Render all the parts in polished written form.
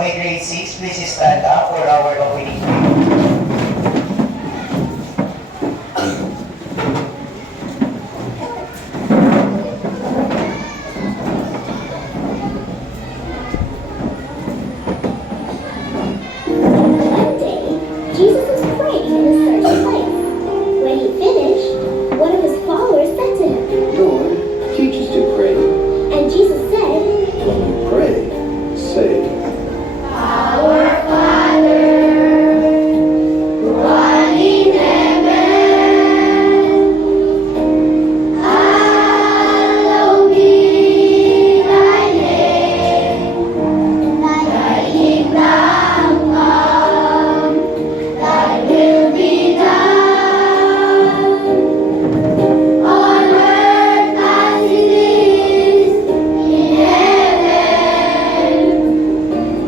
Okay, grade 6, please stand up for our opening prayer. One day, Jesus was praying in a certain place. When he finished, one of his followers said to him, Lord, teach us to pray. and Jesus said, When you pray, say, Our Father, who art in heaven, hallowed be thy name. Thy kingdom come, thy will be done, on earth as it is in heaven.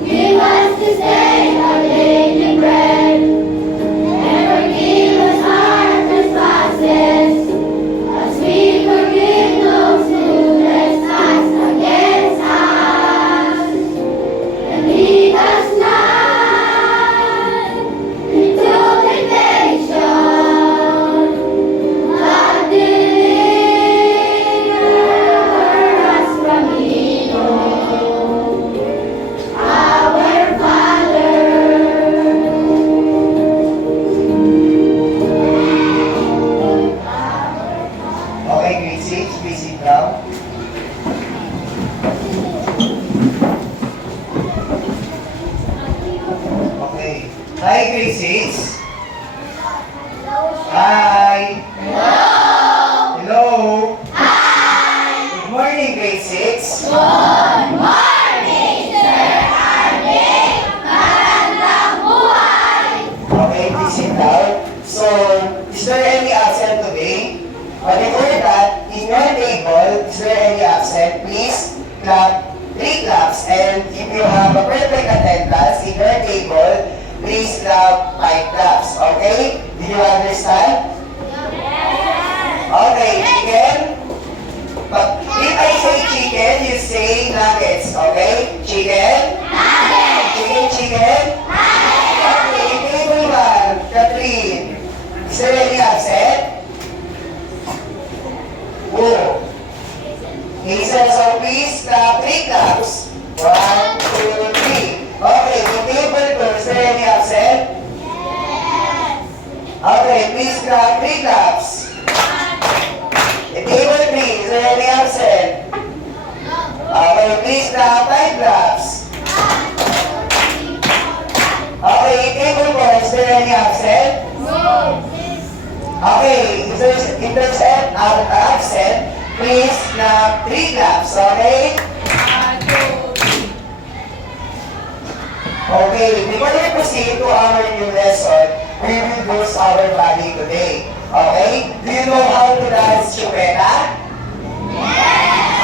Give us this day our daily bread, and forgive us our trespasses, as we forgive those who trespass against us. And lead us not into temptation, but deliver us from evil. Our Father, Okay, grade 6, please sit down. Okay. Hi, grade 6. Hi. Hello. Good morning, grade 6. Okay, please sit down. So, is there any absent today? But before that, in your table, is there any absent? Please clap 3 claps. And if you have a perfect attendance in your table, please clap 5 claps. Okay? Do you understand? Okay, chicken. But if I say chicken, you say nuggets. Okay? Chicken? Chicken? Okay, table 1, Catherine. Is there any absent? Who? Hazel, so please clap 3 claps. 1, 2, 3. Okay, in table 2, is there any absent? Okay, please clap 3 claps. In table 3, is there any absent? Okay, please clap 5 claps. Okay, in table 4, is there any absent? Okay, if there's an absent, please clap 3 claps, okay? Okay, before we proceed to our new lesson, we will boost our body today. Okay? Do you know how to dance chupeta?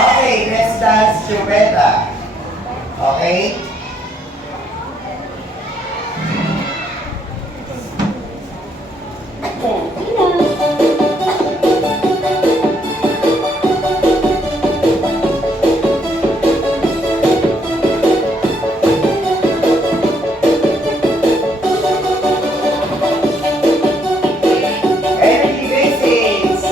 Okay, let's dance chupeta. Okay? Energy basics.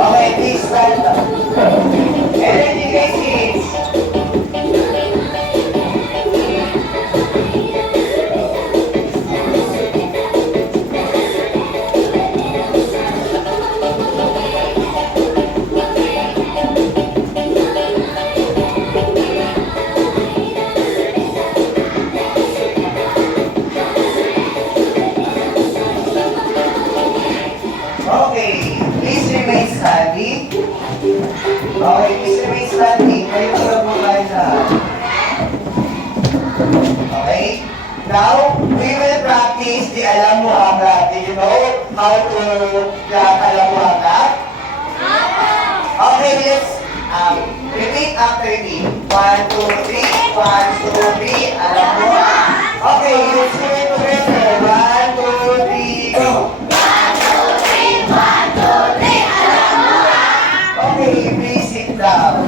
Okay, please stand up. Energy basics. Okay, please remain standing. Okay, please remain standing. Kayo po lang buhay na. Okay? Now, we will practice the alam mo agad. Do you know how to alam mo agad? Okay, let's repeat after me. 1, 2, 3. 1, 2, 3. Alam mo. Okay, let's do it together. 1, 2, 3, go. Okay, please sit down.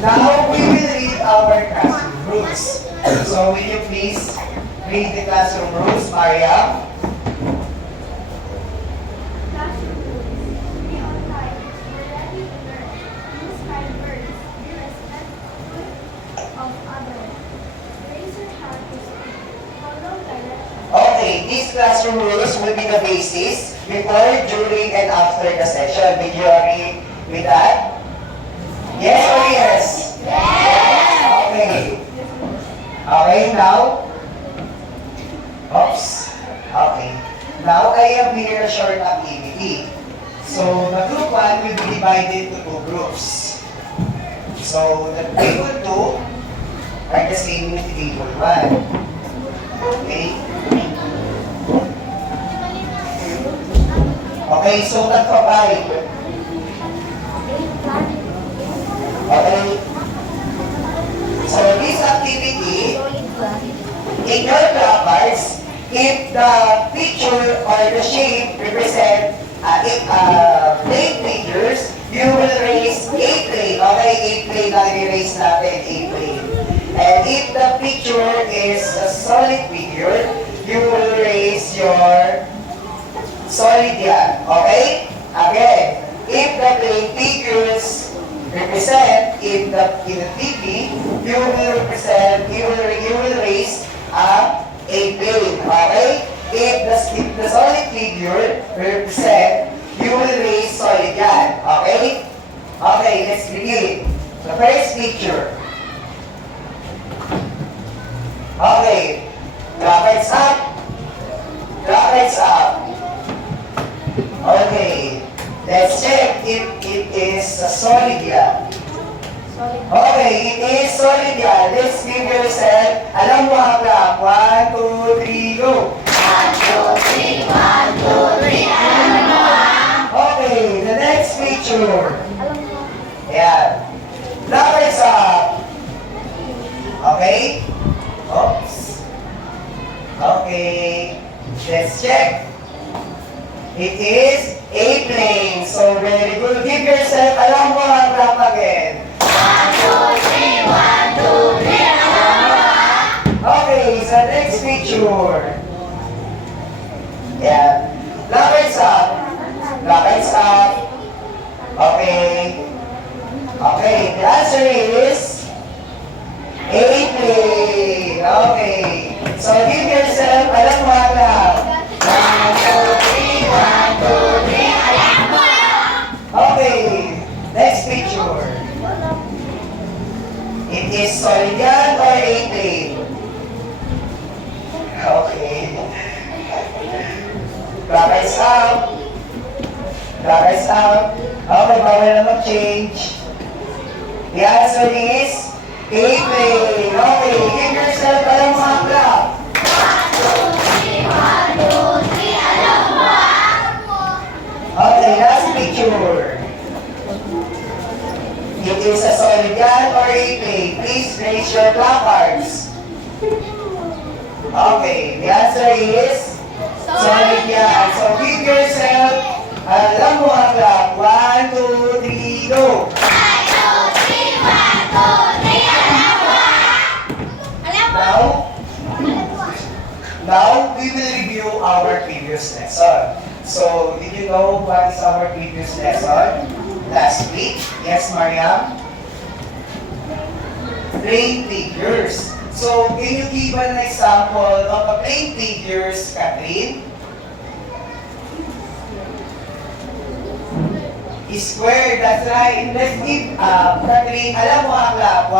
Now, we will read our classroom rules. So, will you please read the classroom rules, Maria? Okay, these classroom rules will be the basis before, during, and after the session. Did you agree with that? Yes or yes? Yes! Okay. Okay, now? Oops. Okay. Now, I have here a short activity. So, the group 1 will be divided into 2 groups. So, the table 2 are the same with table 1. Okay? Okay, so nagpapay. Okay? So this activity, in your placards, if the picture or the shape represent plane figures, you will raise 8 plane. Okay, 8 plane lang i-raise natin, 8 plane. And if the picture is a solid figure, you will raise your solid yan. Okay? Again, if the plane figures represent in the TV, you will raise a plane. Okay? If the solid figure represent, you will raise solid yan. Okay? Okay, let's begin. The first picture. Okay. Brackets up. Brackets up. Okay. Let's check if it is a solid yan. Okay, it is solid yan. Let's give yourself, alam mo ang clock. 1, 2, 3, go. 1, 2, 3, 1, 2, 3, alam mo Okay, the next picture. Yan. Brackets up. Okay. Oops. Okay. Let's check. It is a plane. So very good. Give yourself, alam mo ang rap again. 1, 2, 3, 1, 2, 3, alam mo Okay, sa next picture. Yeah. Brackets up. Brackets up. Okay. Okay, the answer is a plane. Okay. So give yourself, alam mo ang rap. 1, 2, 3, 1, 2, 3, alam mo Okay, next picture. It is solid yan or a plane? Okay. Brackets up. Brackets up. Okay, bawal na mag-change. The answer is a plane. Okay, give yourself, alam mo ang clap. 1, 2, 3, 1, 2, 3, alam mo Okay, last picture. It is a solid yan or a plane? Please raise your placards. Okay, the answer is solid yan. So give yourself, alam mo ang clap. 1, 2, 3, go. 1, 2, 3, 1, 2, 3, alam mo Now, we will review our previous lesson. So, did you know what is our previous lesson? Last week? Yes, Mariam? Plane figures. So, can you give an example of a plane figures, Catherine? Square, that's right. Let's give, Catherine, alam mo ang clap.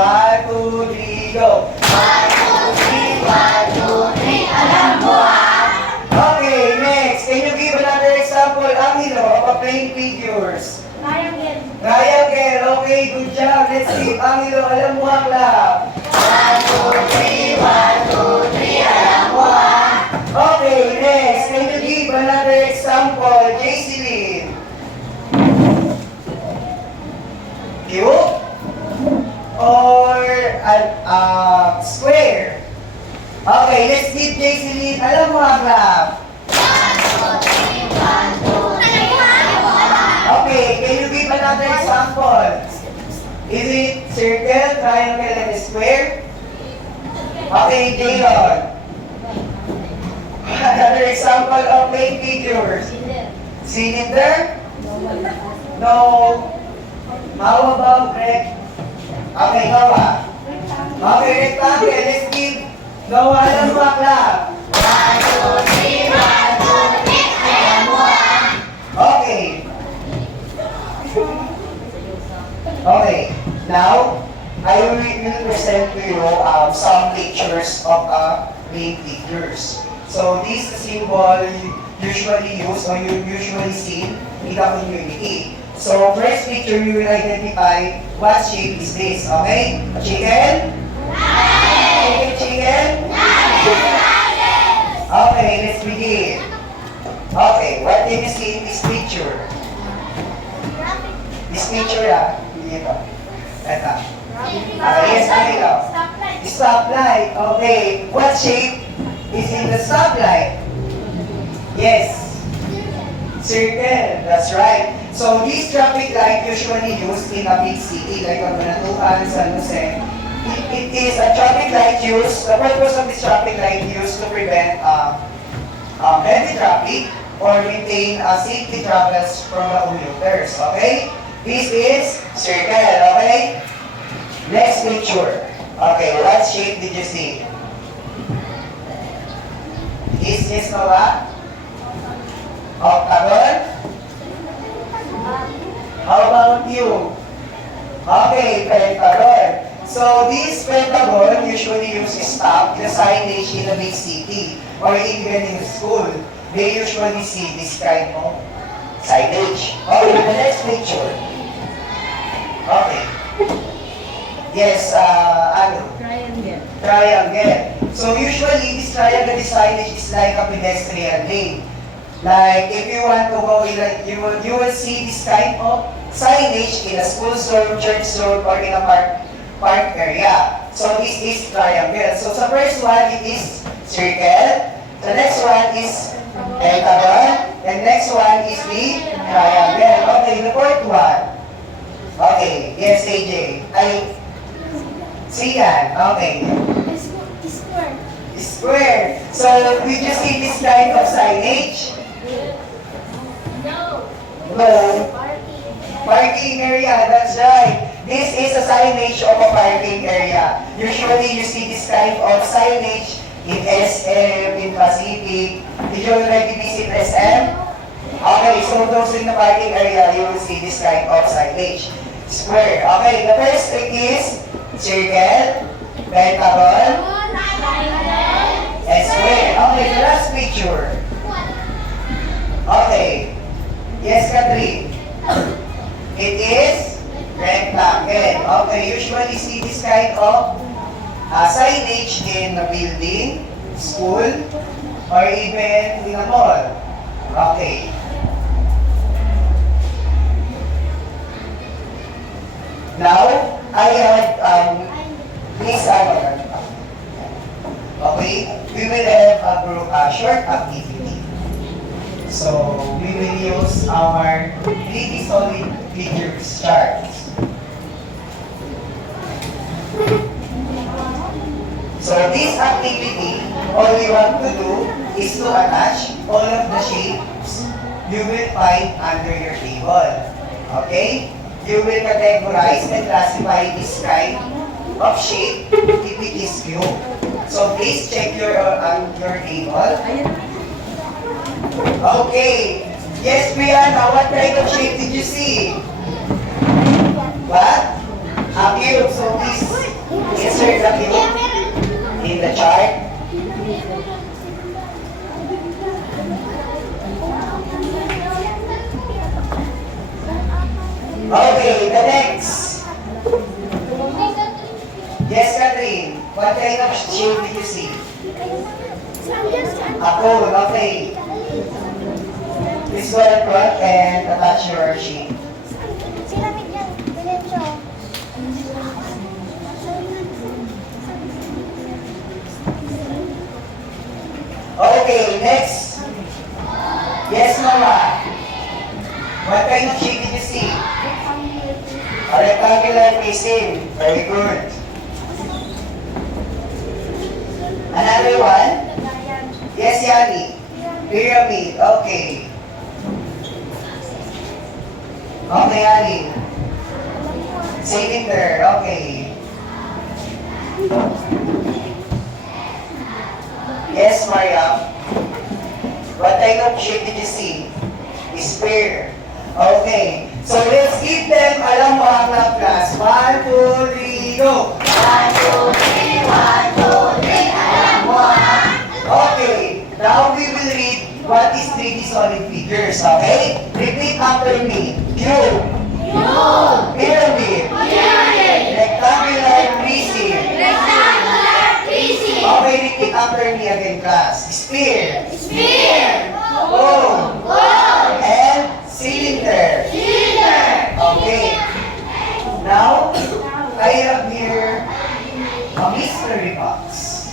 1, 2, 3, go. 1, 2, 3, 1, 2, 3, alam mo Okay, next. Can you give another example, Angelo, of a plane figures? Triangle. Okay, good job. Let's see. Angelo, alam mo ang clap. 1, 2, 3. 1, 2, 3. Alam mo ah. Okay, next. Can you give another example? JC. Cube? Or square? Okay, let's give JC. Alam mo ang clap. Okay, can you give another example? Is it circle, triangle, and square? Okay, Jaylon. Another example of main figures. Cylinder? No. How about okay, Noah. Okay, rectangle. Let's give Noah alam mo ang clap. 1, 2, 3. 1, 2, 3. Alam mo ah. Okay. Okay, now I will present to you some pictures of main figures. So this symbol usually used or you usually see in the community. So first picture you will identify what shape is this. Okay, chicken. Chicken. Okay, let's begin. Okay, what can you see in this picture? This picture dito. Ito. Yes, ito. Stoplight. Okay. What shape is in the stoplight? Yes. Circle. That's right. So this traffic light usually used in a big city like Cabanatuan, San Jose. It is a traffic light used. The purpose of this traffic light used to prevent heavy traffic or maintain safety travels from the commuters. Okay. This is circle, okay? Next picture. Okay, what shape did you see? This is what? Octagon? How about you? Okay, pentagon. So this pentagon usually uses stop the signage in a big city or even in the school. They usually see this kind of signage. Okay, the next picture. Okay. Yes, Triangle. triangle. So usually this triangle signage is like a pedestrian lane. Like if you want to go in, like you will see this kind of signage in a school zone, church zone, or in a park area. So this is triangle. So the first one it is circle. The next one is pentagon. And next one is the triangle. Okay, the fourth one. Okay, yes, AJ. Sian. Okay. Square. So, did you see this kind of signage? No. Parking area, that's right. This is a signage of a parking area. Usually, you see this kind of signage in SM, in Pacific. Did you already visit SM? Okay, so those in the parking area, you will see this kind of signage. Square. Okay, the first thing is circle, pentagon, and square. Okay, the last picture. Okay. Yes, Catherine. It is rectangle. Okay, usually see this kind of signage in a building, school, or even in a mall. Okay. Now, I had this okay, we will have a short activity. So, we will use our 3D solid figures charts. So, this activity, all you have to do is to attach all of the shapes you will find under your table. Okay? You will categorize and classify this kind of shape if it is cube. So please check your table. Okay. Yes, Brianna, what kind of shape did you see? What? A cube. So please insert the cube in the chart. Okay, the next. Yes, Catherine. What kind of shape did you see? A cone, okay. Please go to front and attach your sheet. Okay, next. Yes, Noah. What kind of shape did you see? A rectangular casing. Very good. Another one? Yes, Yani. Pyramid. Okay. Okay, Yani. Cylinder. Okay. Yes, Mariam. What type of shape did you see? Sphere. Okay. So let's give them alam mo ang class. 1, 2, 3, go! 1, 2, 3, 1, 2, 3, alam mo ang... Okay. Now we will read what is 3D solid figures, okay? Repeat after me. Cube. Pyramid. Rectangular prism. Okay, repeat after me again, class. Sphere. Cone. And cylinder. Okay. Now, I have here a mystery box.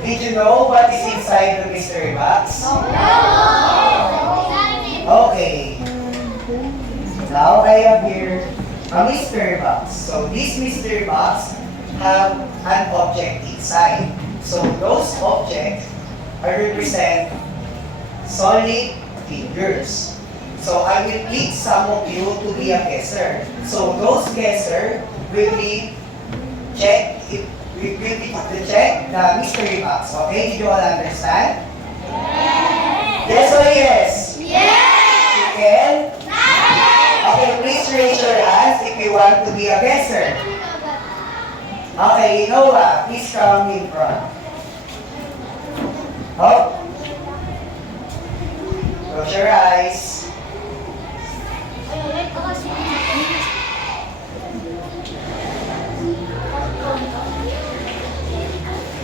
Did you know what is inside the mystery box? Okay. Now I have here a mystery box. So this mystery box have an object inside. So those objects are represent solid figures. So I will pick some of you to be a guesser. So those guesser will be check if we will be to check the mystery box. Okay? Did you all understand? Yes or yes? You can? Okay, please raise your hands if you want to be a guesser. Okay, Noah, please come in front. Oh. Close your eyes.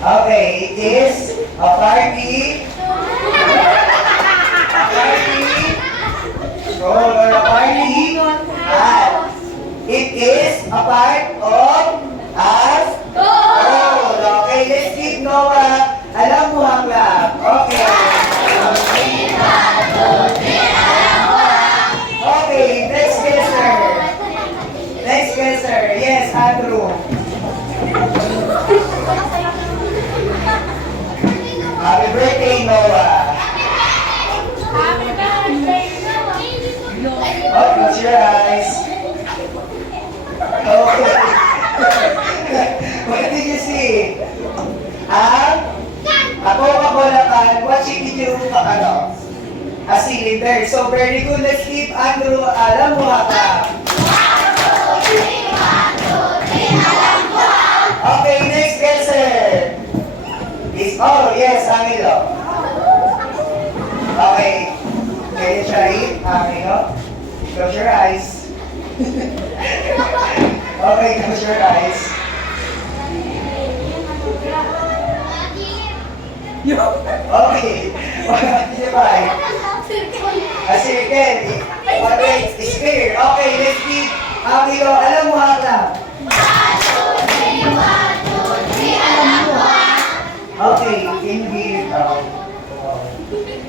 Okay, it is a party. A party. Or a party. And it is a part of us. Oh, okay, let's give Noah. Alam mo ang lab. Okay. Okay, next guesser. Next guesser. Yes, Andrew. Happy birthday, Noah. Oh, close your eyes. Okay. What did you see? A Coca-Cola can. What shape did you ano? A cylinder. So very good. Let's give Andrew alam mo haka. Okay, next guesser. Oh, yes, Angelo. Okay. Can you try it, Angelo? Close your eyes. Okay, close your eyes. Okay. What did you buy? A circle. What is sphere? Okay, let's keep Angelo. Alam mo haka. Okay, can you hear it out?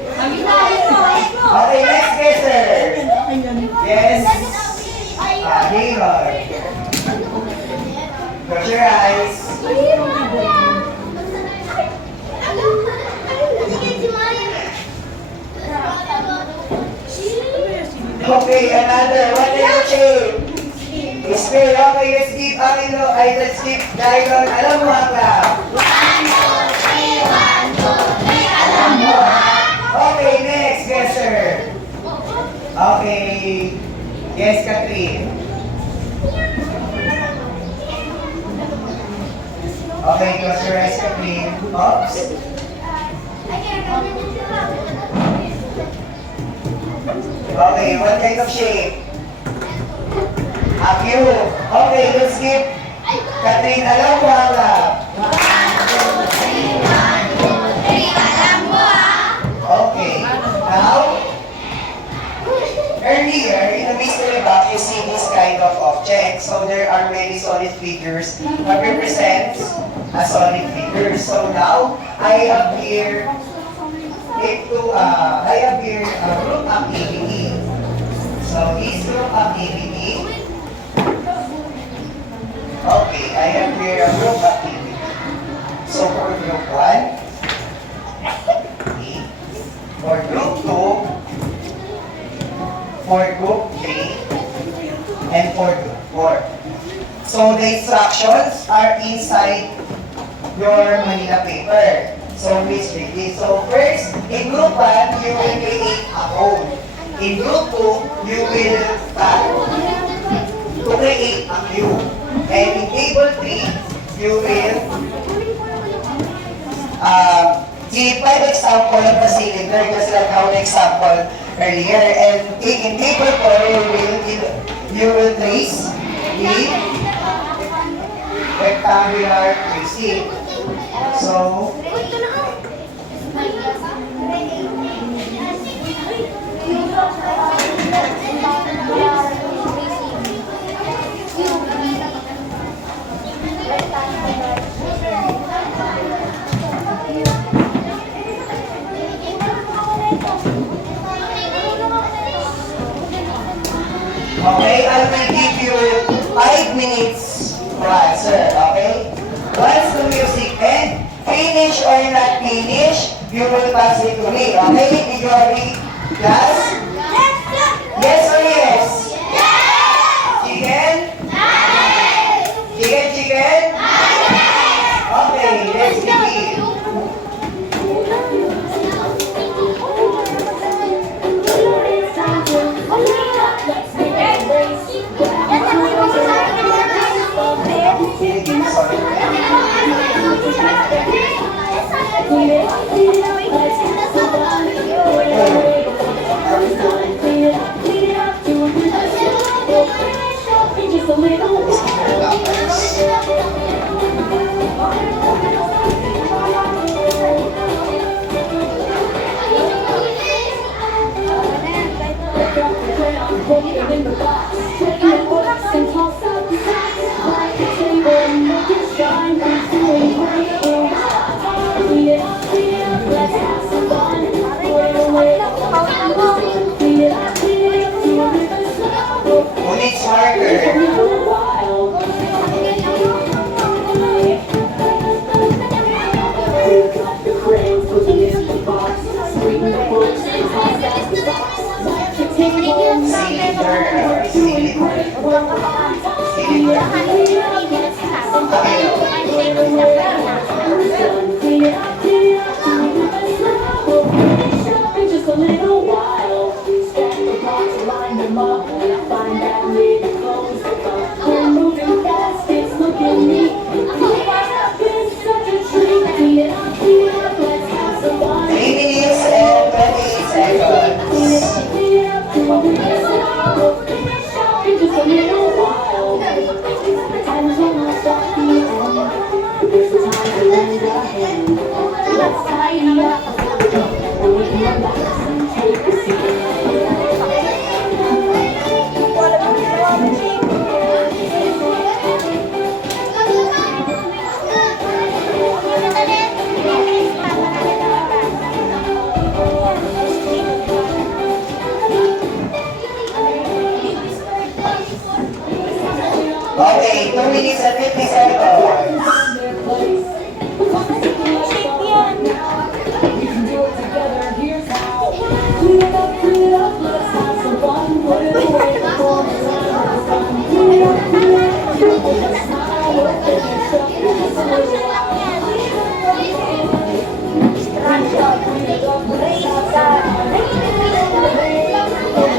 Okay, next guesser. Yes. Hayward. Close your eyes. Okay, another. What is the shape? Sphere. Okay, let's keep Angelo. Let's keep Dylan. Alam mo haka. Okay, next guesser. Okay. Yes, Catherine. Okay, close your eyes, Catherine. Oops. Okay, what kind of shape? A cube. Okay, let's give Catherine alam mo hanap. Okay, now, earlier, in the mystery box, you see this kind of object. So there are many solid figures that represents a solid figure. So now, I have here a group activity. So this group activity, okay, I have here a group activity. So for group 1, for group 2, for group 3, and for group 4. So the instructions are inside your Manila paper. So please read this. So first, in group 1, you will create a code. In group 2, you will to create a cube. And in table 3, you will give 5 example of the cylinder, just like our example earlier. And in table 4, you will trace the rectangular tracing. So, okay, I will give you 5 minutes to answer, okay? Once the music ends, finish or not finish, you will pass it to me, okay? Did you agree, class? Yes or yes? Chicken? Chicken? Okay, let's begin. Units marker. Just a little while, stack the blocks, line them up, find that little close. We're moving fast, it's looking neat. It's been such a treat. Let's have some fun. 3 minutes and 28 seconds. Just a little while. Time's almost up to the end. There's time to lend a hand. Let's tidy up. And we can relax and take a seat. Okay, 2 minutes and 50 seconds.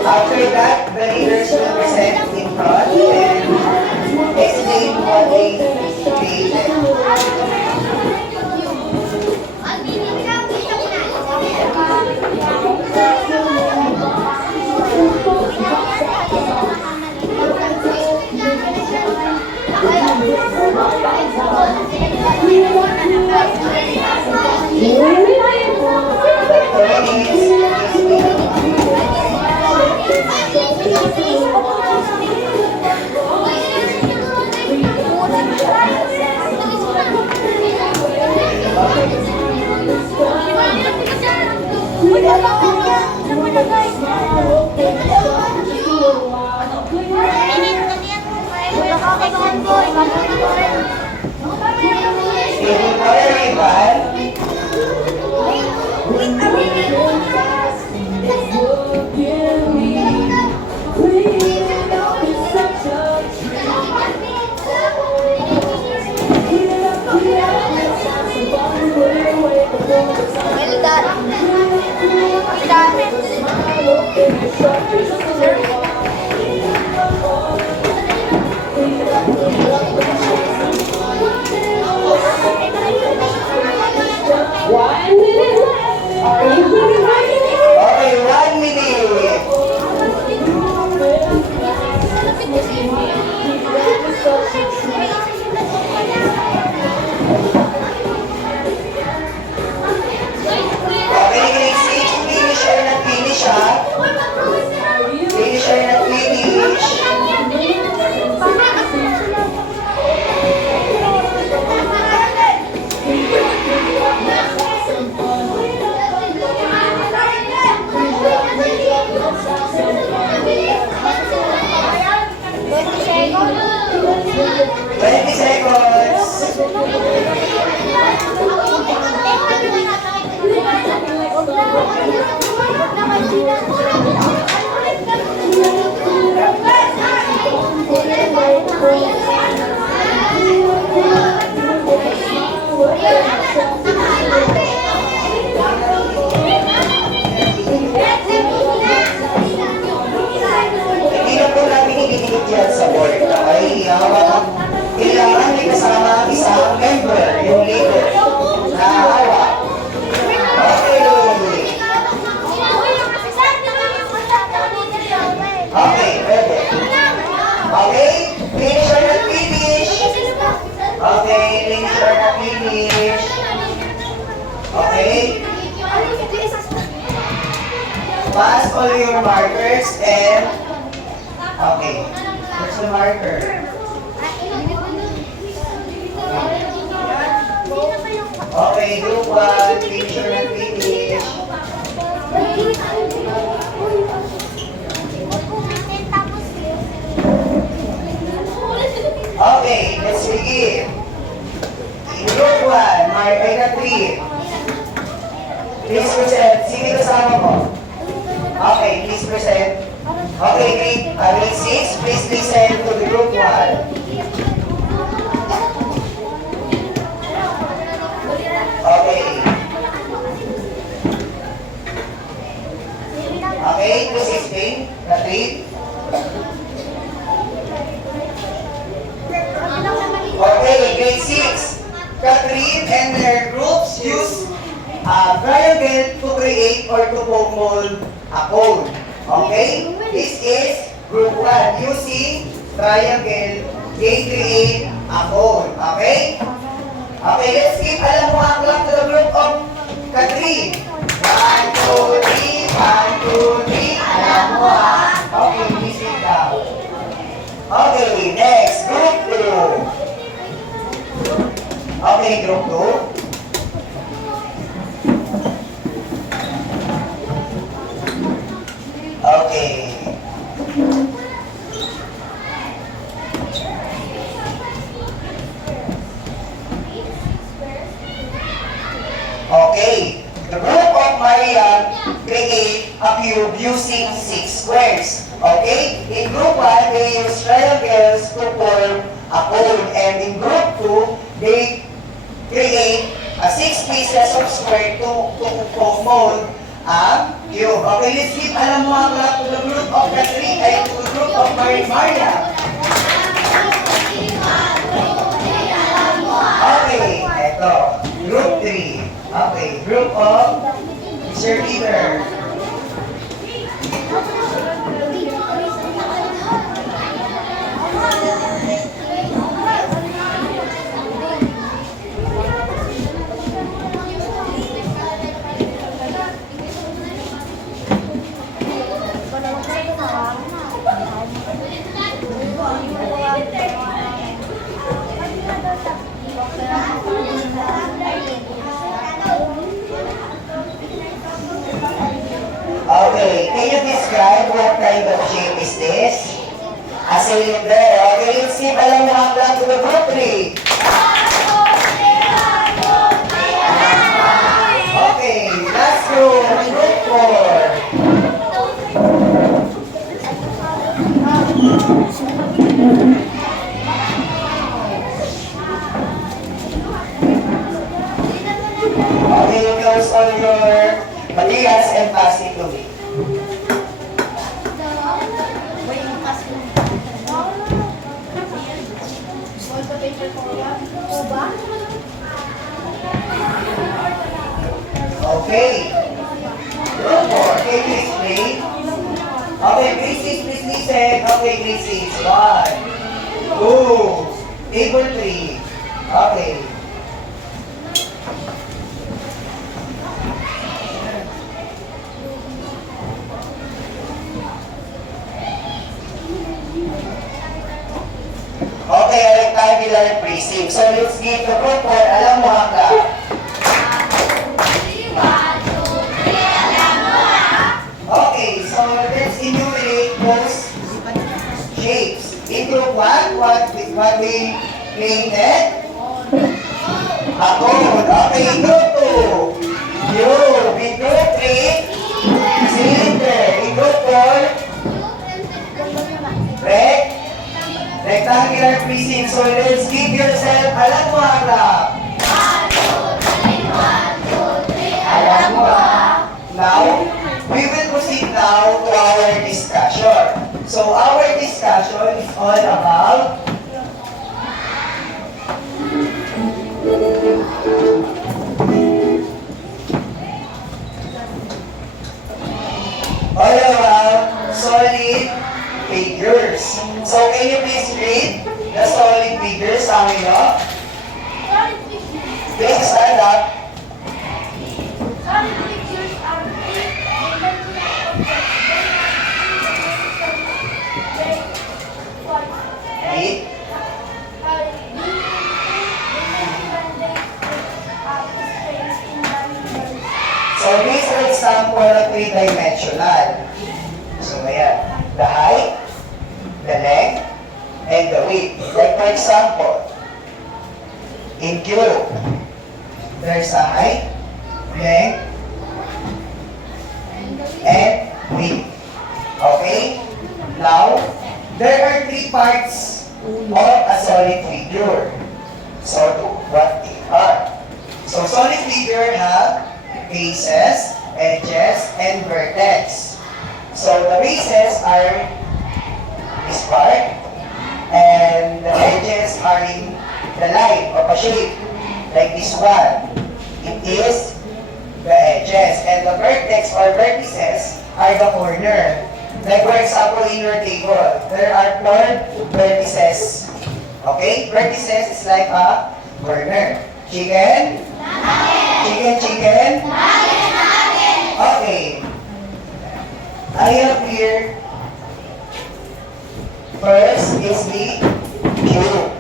After that, the leaders will present in front and explain what Uy, bakit yan? Ano mo na guys? Nakakagahan ko. Table color ribbon. Well done. One minute left. Are you ready? Okay, 1 minute. Okay, grade 6, finisher na finish ha. Finisher na finish. Second. 20 seconds. Hindi na po namin ibinigit yan sa board. Okay? Kailangan may kasama isang member, yung leader. Nakahawak. Okay. Okay, pwede. Okay, finisher na finish. Okay, finisher na finish. Okay, pass all your markers and... Okay, where's the marker? Okay, group 1, finisher na finish. Okay, let's begin. In group 1, I got 3. Please present. Sino kasama mo? Okay, please present. Okay, grade 6, please listen to the group 1. Okay. Okay, please explain. Repeat. Okay, grade 6. Catherine and their groups use a triangle to create or to mold a cone. Okay? This is group 1 using triangle, they create a cone. Okay? Okay, let's give alam mo ang clap to the group of Catherine. 1, 2, 3, 1, 2, 3. Alam mo ha? Okay, please sit down. Okay, next, group 2. Okay, group 2. Okay. Okay. The group of Maria create a cube using 6 squares. Okay? In group 1, they use triangles to form a cone. And in group 2, they create a 6 pieces of square to mold a cube. Okay, let's give alam mo ang clap to the group of Catherine ay to the group of Maria. Okay, eto. Group 3. Okay, group of Mr. Peter. Okay, can you describe what kind of shape is this? A cylinder. Okay, let's give a long hand to the group 3. Okay, last group 4. Okay, you close all your materials and pass it to me. Okay. Group 4. Okay, please play. Okay, please listen. Okay, please. 1, 2, table 3. Okay. Okay, a rectangular prism. So let's give the group 4 alam mo hangga. Okay, so let's enumerate those shapes. In group 1, what we painted? A cone. Okay, in group 2, cube. In group 3, cylinder. In group 4, rectangular prism. So let's give yourself, alam mo harap. Alam mo Now, we will proceed now to our discussion. So our discussion is all about solid figures. So can you please read the solid figures, Amino? Please stand up. Solid pictures are big Read. So these are example of three-dimensional. So ayan, the height, the length, and the width. Like for example, in cube, there's a height, length, and width. Okay? Now, there are 3 parts of a solid figure. So, what they are? So, solid figure have bases, edges, and vertex. So, the bases are this part, and the edges are in the line of a shape, like this one. It is the edges, and the vertex or vertices are the corner. Like for example, in your table, there are 4 vertices. Okay? Vertices is like a corner. Chicken? Chicken? Okay. I have here, first is the cube.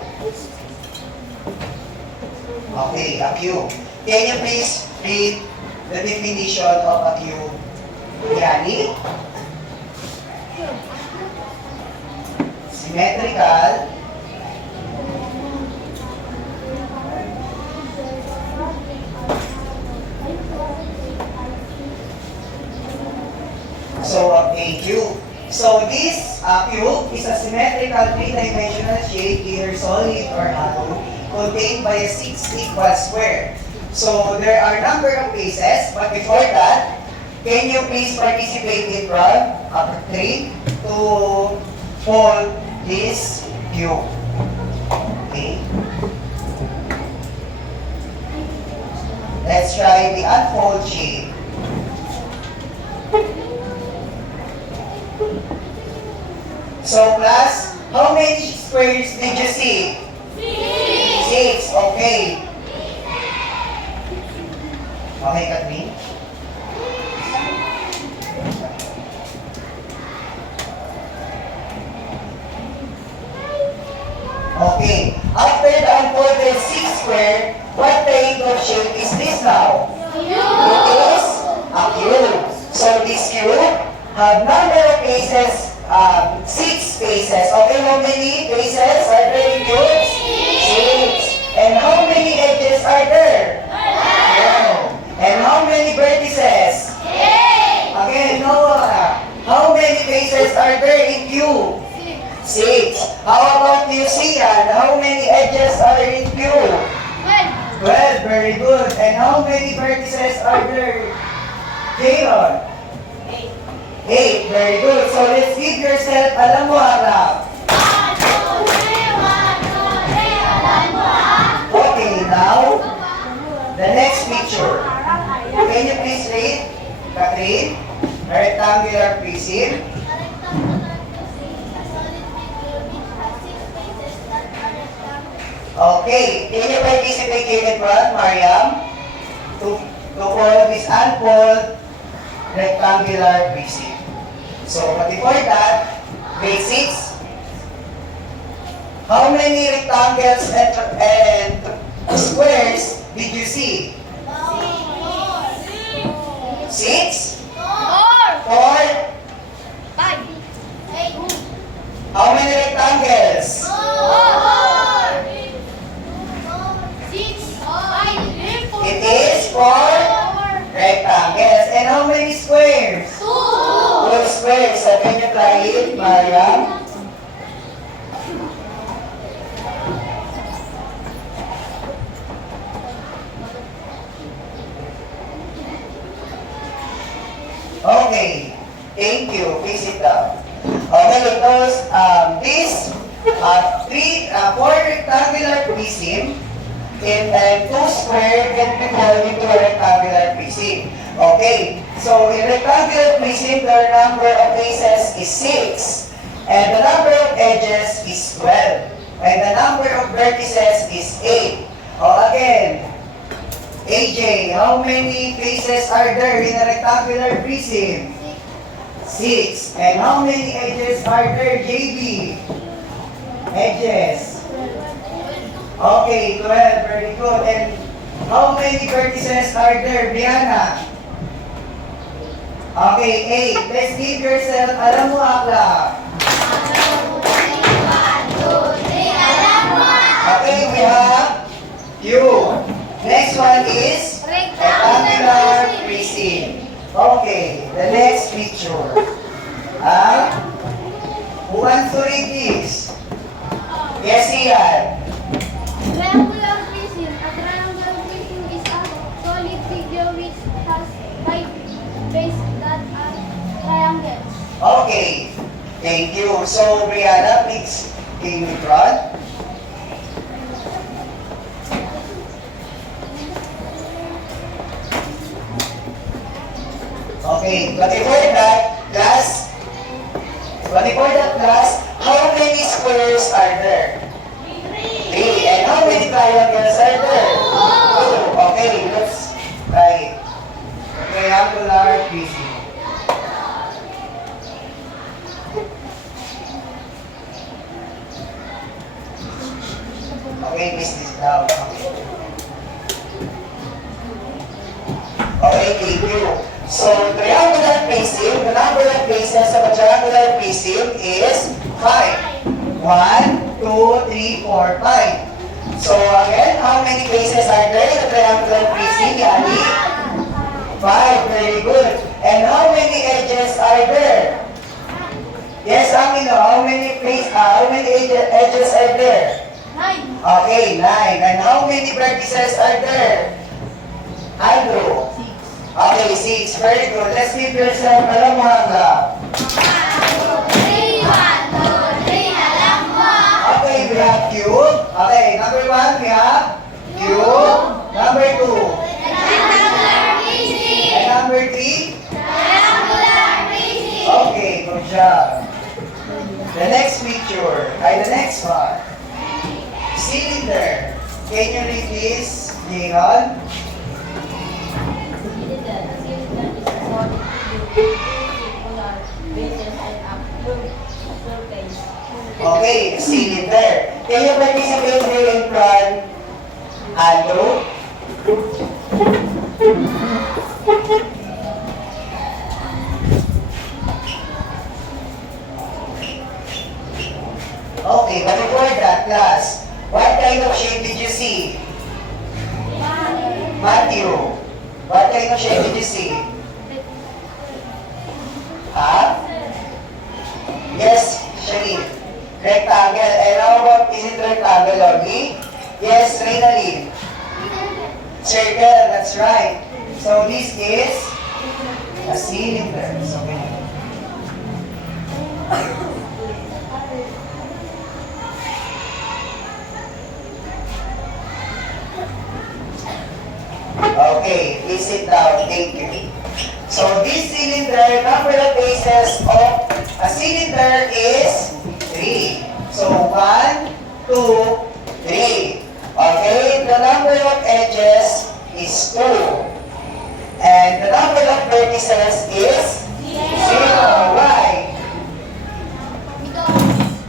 Okay, a cube. Can you please read the definition of a cube? Yani? Symmetrical. So, a cube. So, this cube is a symmetrical 3-dimensional shape, either solid or hollow, contained by a 6 equal square. So, there are number of cases, but before that, can you please participate in from 3 to fold this cube? Okay. Let's try the unfold shape. So class, how many squares did you see? 6. Okay. Okay, Catherine? Okay. After the unfolded 6 square, what kind of shape is this now? It is a cube. So this cube have number of faces, 6 faces. Okay, how many faces are there in cubes? 6. And how many edges are there? 12. And how many vertices? 8. Again, Noah. How many faces are there in cube? 6. How about you, Sian? How many edges are in cube? 12. Very good. And how many vertices are there? Jaron? 8. Very good. So let's give yourself alam mo harap. Okay, now the next picture. Can you please read, Catherine? A rectangular prism. Okay, can you participate in front, Mariam? To follow this unfold rectangular prism. So, but before that, basics. How many rectangles and squares did you see? 6? 4? How many rectangles? It is 4 rectangles. And how many squares? 2 squares. So can you try it, Mariam? Okay. Thank you. Please sit down. Okay, those, these 4 rectangular prism and 2 square can be turned into a rectangular prism. Okay, so in rectangular prism, the number of faces is 6, and the number of edges is 12, and the number of vertices is 8. Again, AJ, how many faces are there in a rectangular prism? 6. And how many edges are there, JB? Edges. Okay, 12. Very good. And how many vertices are there, Brianna? Okay, 8. Let's give yourself, alam mo akla. Okay, we have cube. Next one is rectangular prism. Okay, the next picture. Who wants to read this? Yes, Ian. Triangular prism. A triangular prism is a solid figure which has 5 bases that are triangles. Okay, thank you. So, Brianna, please came in front. Okay, but before that, class, how many squares are there? 3. And how many triangles are there? 2. Okay, let's try it. Triangular prism. Okay, miss this down. Okay, thank you. So, triangular prism, the number of faces of a triangular prism is 5. 1, 2, 3, 4, 5. So, again, how many faces are there in a triangular prism, Yani? 5. Very good. And how many edges are there? Yes, Amino, how many edges are there? 9. Okay, 9. And how many vertices are there? Andrew? Okay, 6. Very good. Let's give yourself alam mo hangga. Okay, we have cube. Okay, number 1, we have cube. Number 2. And number 3. Okay, good job. The next picture, the next one. Cylinder. Can you read this, Jaron? Okay, cylinder. Can you participate here in front, Andrew? Yes, Shani. Rectangle. And how about, is it rectangle only? Yes, Reynalyn. Circle, that's right. So this is a cylinder. So, okay, please sit down. Thank you. So this cylinder, number of bases of a cylinder is 3. So 1, 2, 3. Okay, the number of edges is 2. And the number of vertices is 0. Why?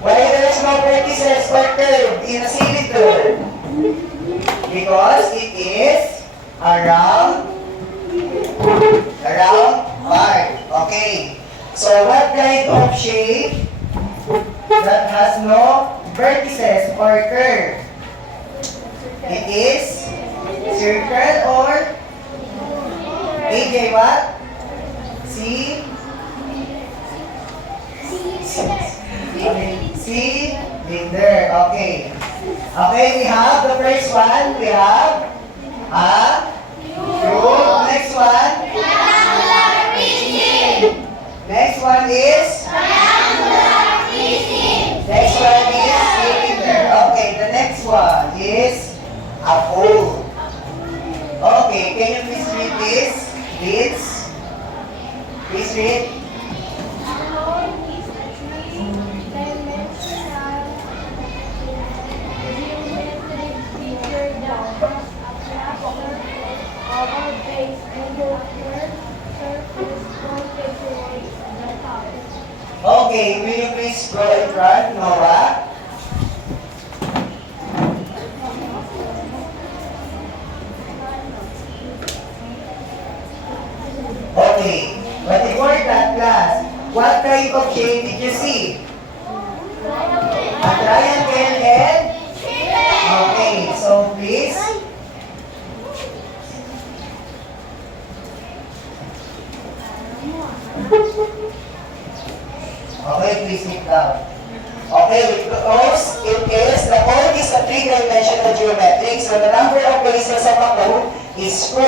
Why there is no vertices or curve in a cylinder? Because it is a round part. Okay. So what kind of shape that has no vertices or curve? It is circle or AJ what? Cylinder. Okay. Okay, we have the first one. We have a cube. Next one. Next one is next one is cylinder. Okay, the next one is a pole. Okay, can you please read this? Please read. Okay, will you please go in front, Noah? Okay, but before that class, what kind of shape did you see? A triangle and? Okay, so please. Okay, please sit down. Okay, because the cone is a three-dimensional geometric, so the number of bases of a cone is 2.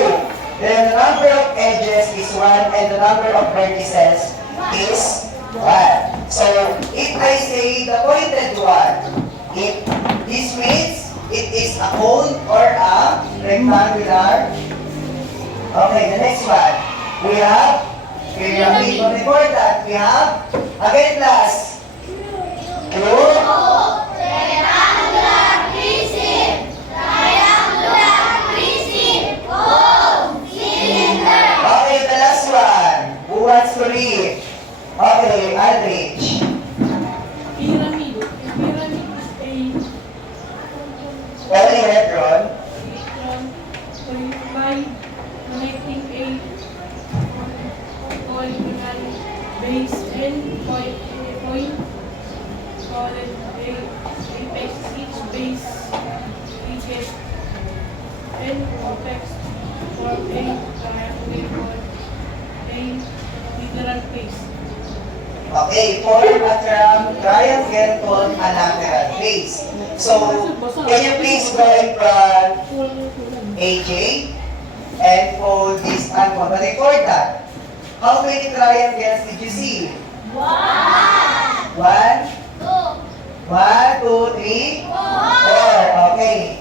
Then the number of edges is 1, and the number of vertices is 1. So, if I say the pointed one, if this means it is a cone or a rectangular. Okay, the next one. We have pyramid. But before that, we have, again class, cube, okay, the last one. Who wants to read? Okay, Aldrich. Pyramid. Pyramid is Tell me, Hebron. by connecting a polygonal base and point solid apex. Each base reaches an apex for a triangle called a lateral base. Okay, form a triangle called a lateral base. So, can you please go in front, AJ, and fold this and one. But before that, how many triangles did you see? 1, 2, 3, 4. Okay.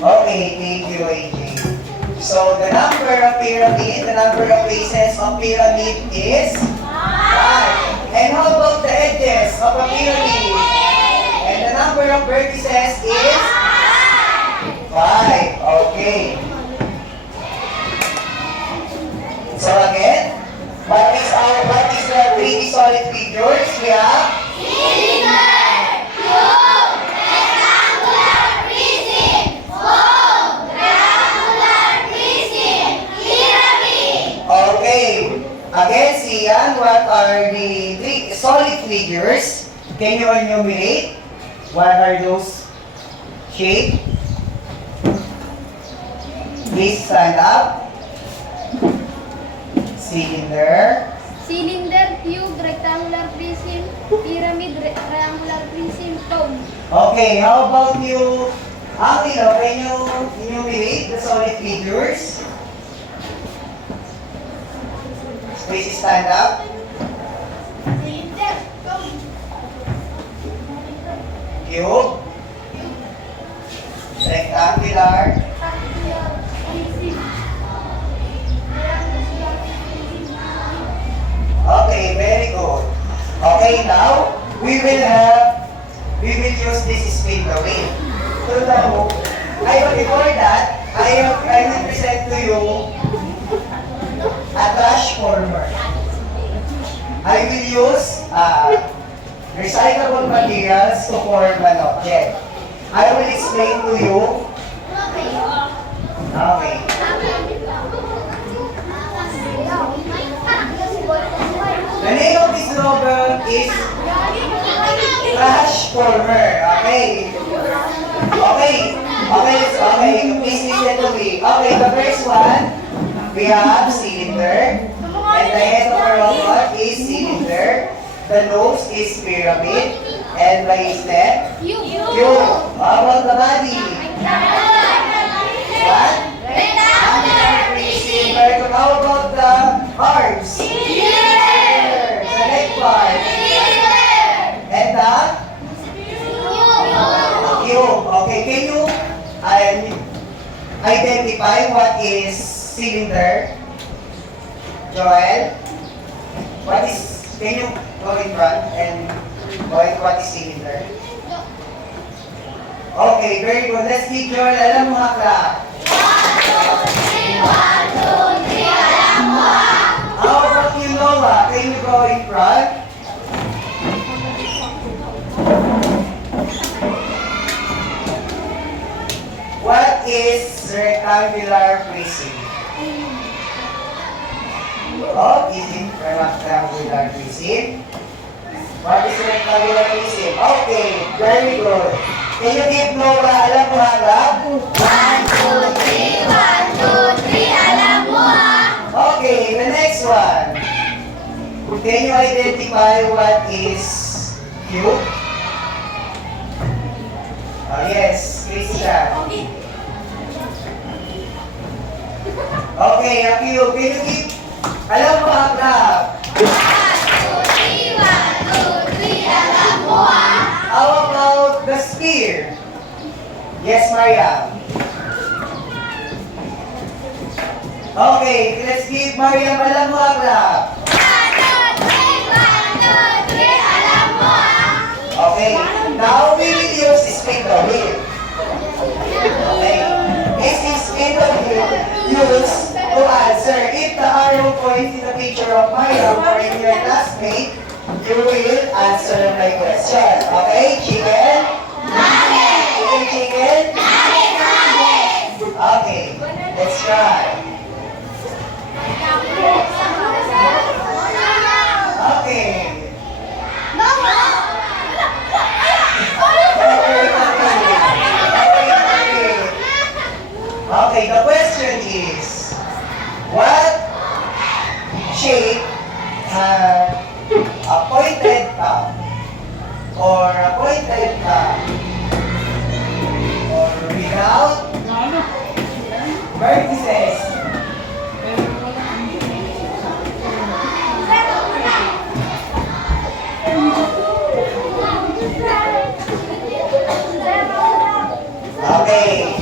Okay, thank you, AJ. So the number of pyramid, the number of bases of pyramid is 5. And how about the edges of a pyramid? And the number of vertices is 5. Okay. So again, what is the 3D solid figures? We have okay. are the three solid figures. Can you enumerate? What are those shapes? Please stand up. Cylinder. Cylinder, cube, rectangular prism, pyramid, triangular prism, cone. Okay, how about you? Angelo, can you enumerate the solid figures? Please stand up. Cylinder, cone. Cube. Rectangular. Rectangular prism. Triangular prism. Okay, very good. Okay, now we will use this spin the wheel. So now, before that, I will present to you a transformer. I will use recyclable materials to form an object. I will explain to you. Okay. The name of this novel is Transformer. Okay. Please listen to me. Okay, the first one, we have cylinder. And the head of our robot is cylinder. The nose is pyramid. And the neck, cube. How about the body? What? Very good. How about the arms? The leg part. And the cube. Okay, can you identify what is cylinder? Joel? Can you go in front and point what is cylinder? Okay, very good. Let's give Joel alam mo haka. How about you, Noah? Can you go in front? What is rectangular prism? Oh, is it rectangular prism? What is rectangular prism? Okay, very good. Can you give Noah alam mo hanggang? 1, 2, 3, alam mo Okay, the next one. Can you identify what is cube? Oh, yes, Christian. Okay, a cube. Can you give? Alam mo hanggang? 1, 2, 3, alam mo How about the sphere? Yes, Mariam. Okay, let's give Mariam alam mo hanggang? 1, 2, 3, alam mo Okay, now we will use spin the wheel. Okay, this is spin the wheel used to answer. If the arrow points in the picture of Mariam or in your classmate, you will answer my question. Okay, chicken? Chicken? Okay, let's try. Okay. Okay, the question is, what shape has a pointed top or a pointed top or without vertices? Okay.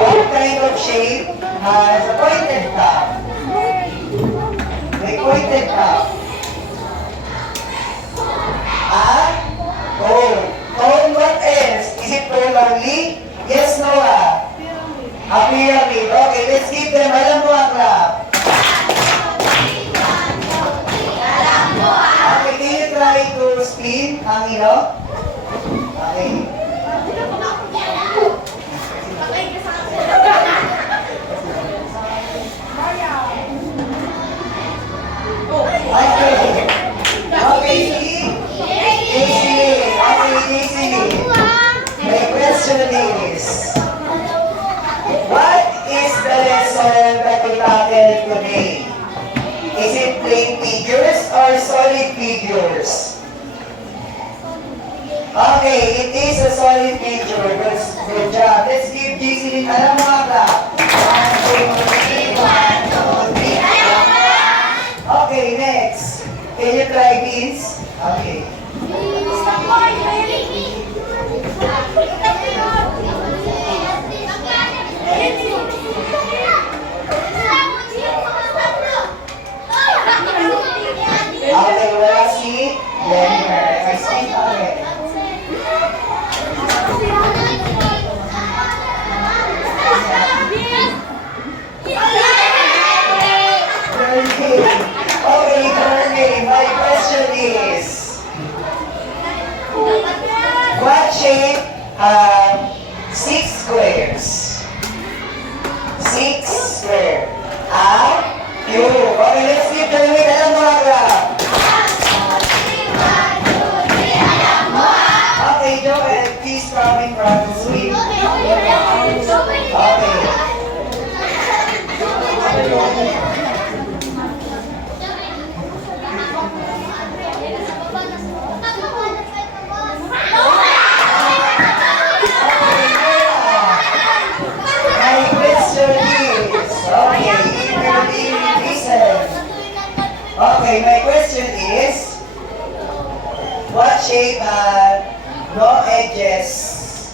What kind of shape has a pointed top? May pointed top. Cone. Cone, what else? Is it cone only? Yes, Noah. A pyramid. Okay, let's give them alam mo ang rap. Okay, can you try to spin ang ino? Okay. the lesson that we tackled today? Is it plain figures or solid figures? Okay, it is a solid figure. Good job. Let's give GC alam mo mga clap. 1, 2, 3, 1, 2, 3. Okay, next. Can you try this? Okay. Okay, wala si Denver. Explain ka ulit. Okay, Courtney, my question is, what shape have 6 squares? 6 square. Cube. Okay, let's keep the limit. Alam mo nga. Okay, Joel, please come in front and sweep. Okay. My question is, listen. Okay, my question is, what shape had no edges,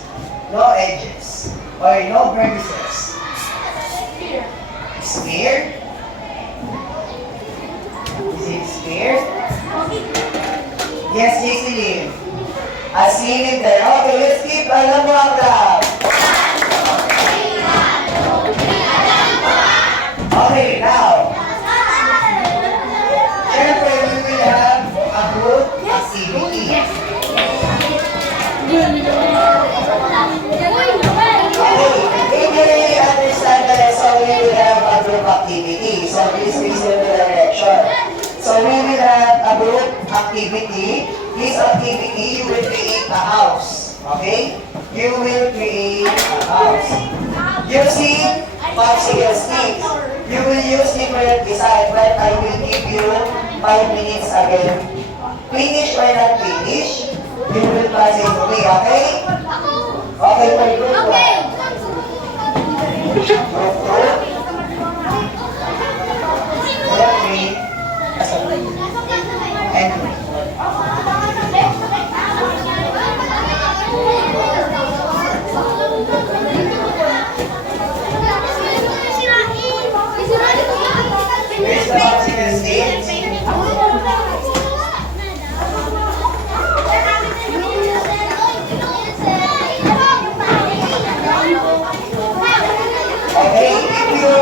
or no vertices? Sphere? Is it sphere? Yes, JC Lim. A cylinder. Okay, let's keep alam mo ang graph. Okay, now. Siyempre, we will have a group activity. Okay, if you really understand the lesson, we will have a group activity. So please listen to the direction. So we will have a group activity. This activity, you will create a house. Okay? You will create a house. Using popsicle sticks. You will use different design, but I will give you 5 minutes again. Finish or not finish, you will pass it to me, okay? Okay, for group 1. Group 2. Group 3. And where's the popsicle sticks? Okay, if you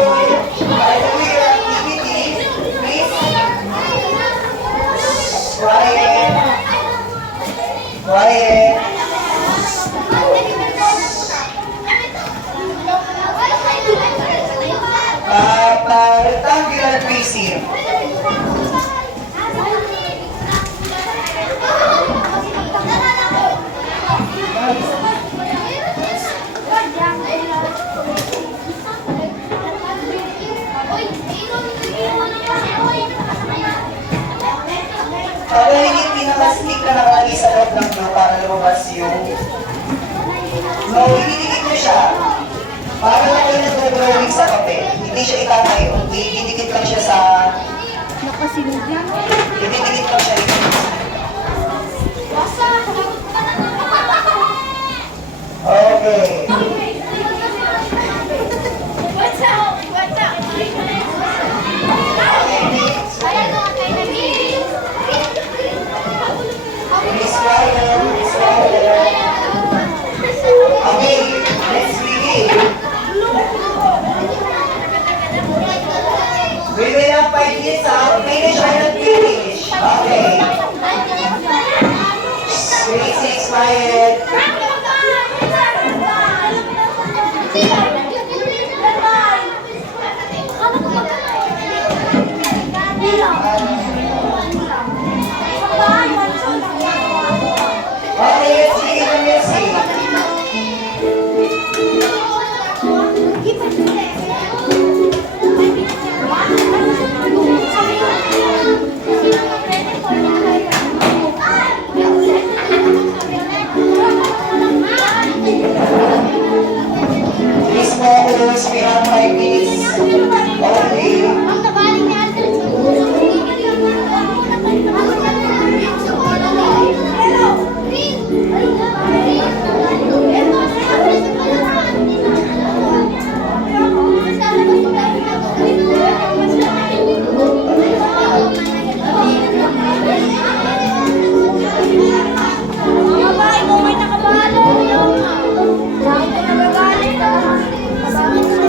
are doing your activity, please quiet. Rectangular prism. Tanggalin yung pinaka-stick na nakalagay sa loob ng glue para lumabas yung... No, ididikit mo siya. Para na kayo nag-drawing sa papel. Hindi siya itatayo. Ididikit lang siya sa... Ididikit lang siya rito. Okay. Miss Ryan. Okay, let's begin. We will have 5 minutes out. Finish or not finish? Okay. Grade 6, quiet. Okay, let's begin the music. minutes only. Ang nabaling ni Alden. Mga bahay mo may nakabalo. Bakit ka nagagalit? Bakit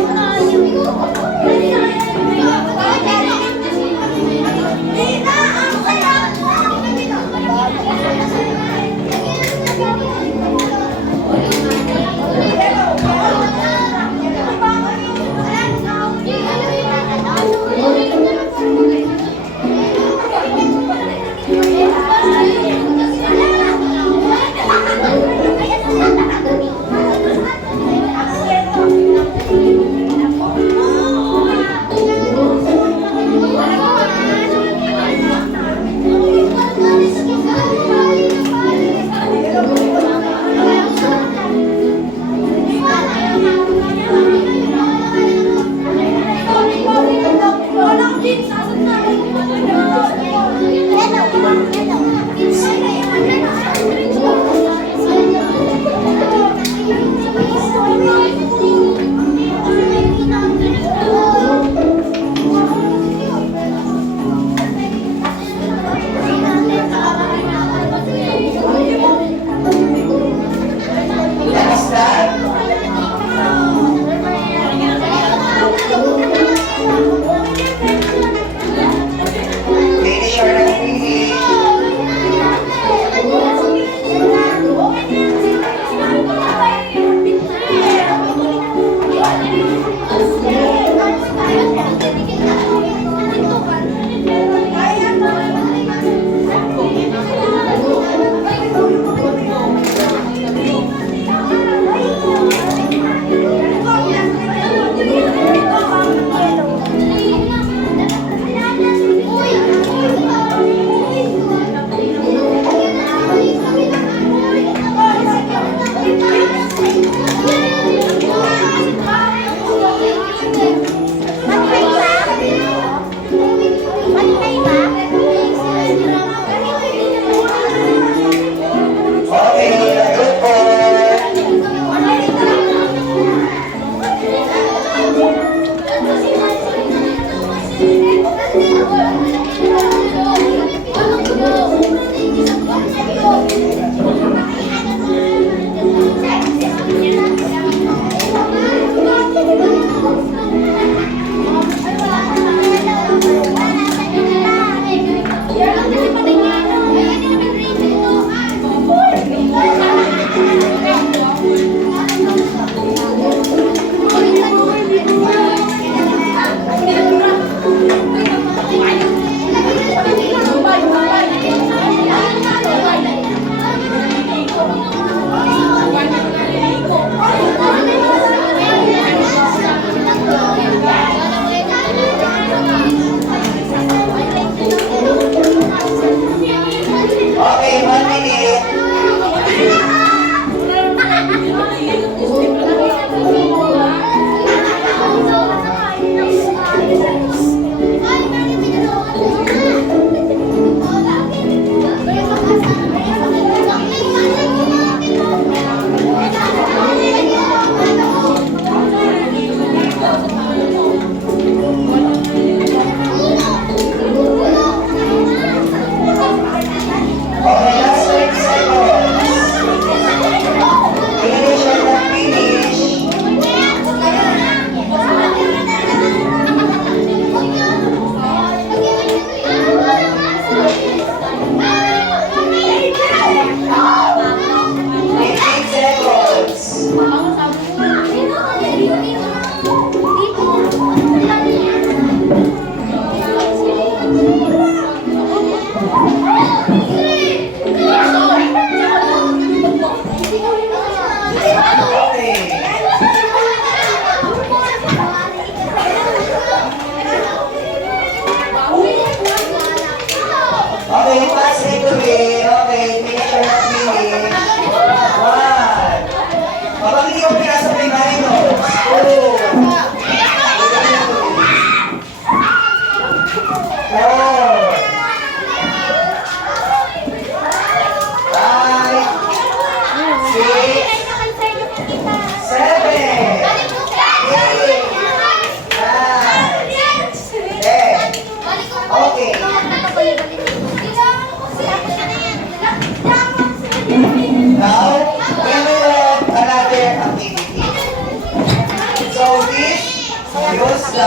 the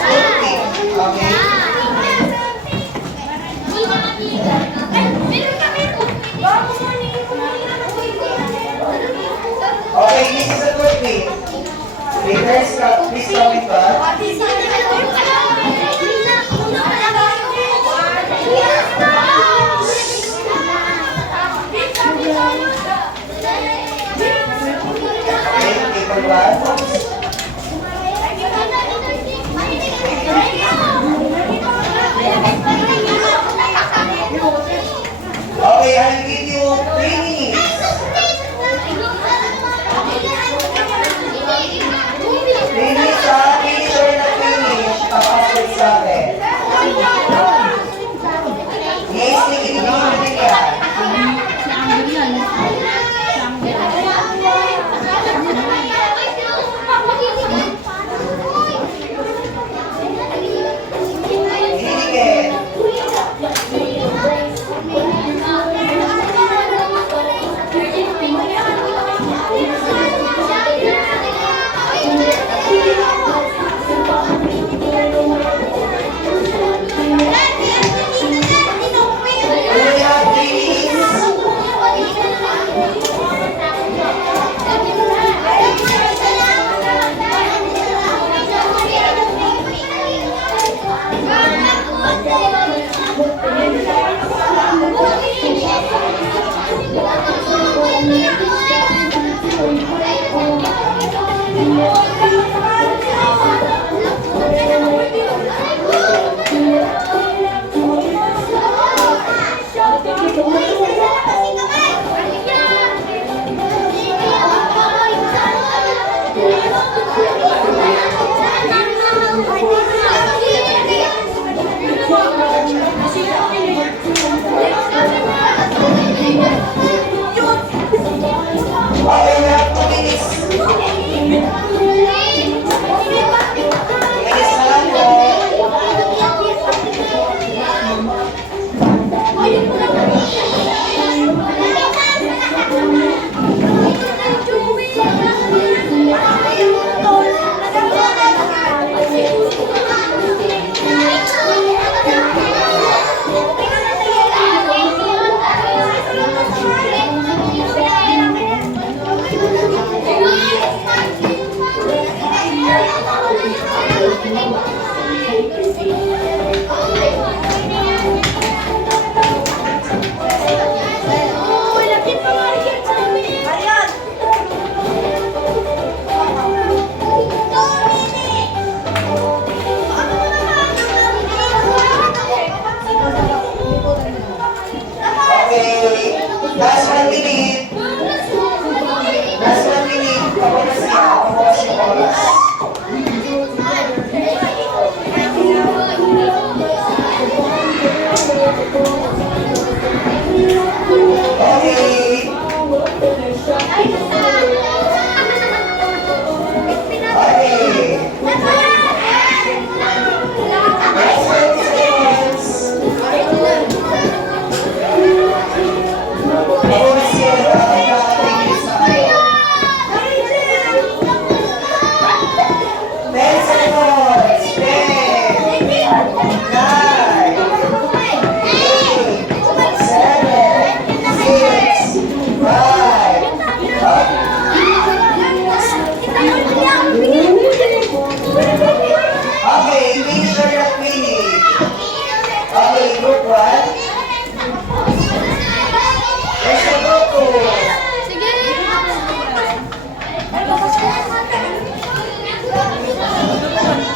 fruit cake. Okay? Okay, this is a fruit cake. Leaders, please come in back. Okay, table one. Okay, I'll give you 3 minutes. Finish ha, finish or not finish. Papasok sa akin. Yes, nakikinig yan. Kinikit. Only have 3 minutes. Okay, we have 2 minutes. Bilis na lang po. Okay, last 1 minute. Last 1 minute. Pabukas siya. Pabukas yung oras. Okay. Okay. Last 20 seconds. Pabukas siya. Nakakatingin sa kayo. 10 seconds. 10, 9, 8, 7, 6, 5. Okay, finish or not finish? Okay, group 1. Let's go group 2.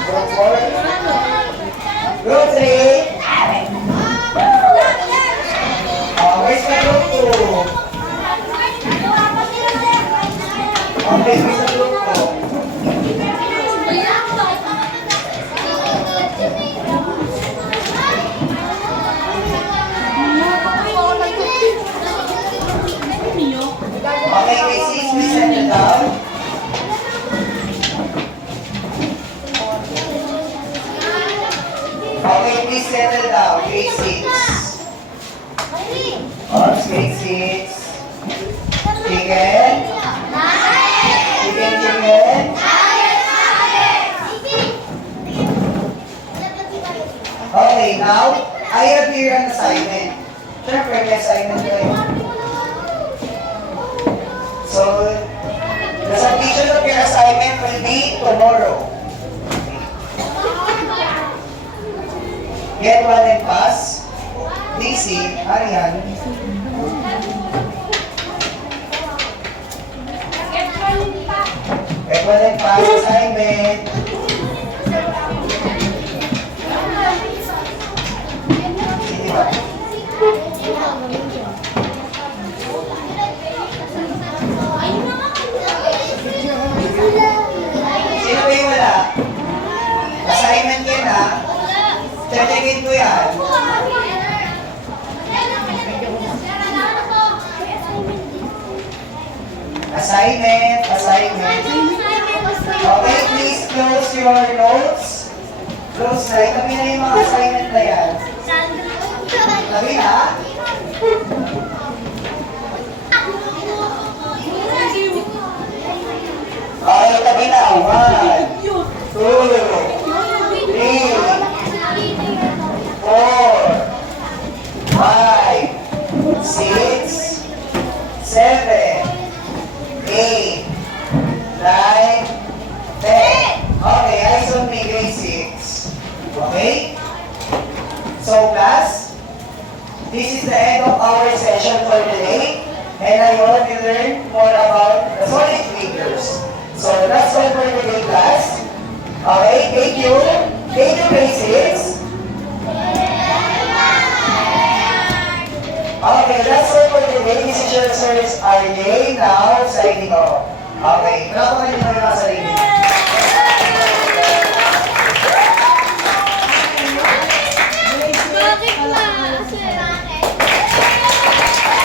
Group 4. Group 3. Where's the group 2? Okay, where's the group 2? Okay, Casey, please settle down. Okay, please settle down. Casey. Oops, Casey. Chicken. Chicken, chicken. Okay, now, I have here an assignment. Siyempre, may assignment kayo. So, the submission of your assignment will be tomorrow. Get one and pass. DC, Arian. Get one and pass assignment. Sige ba? Sino ba yung wala? Assignment yan ha. Checkin ko yan. Assignment. Okay, please close your notes. Close na. Itabi na yung mga assignment na yan. Tabi na. Okay, tabi na. 1, 2, 3, 4, 5, 6, 7, 8, 9, 10. Okay, eyes on me, grade 6. Okay? So, class, this is the end of our session for today. And I hope you learn more about the solid figures. So, that's all for today, class. Okay, thank you. Thank you, grade 6. Okay, that's all for today. This is your Sir RJ. Now, signing off. Okay, pinapakan nyo na yung mga sarili.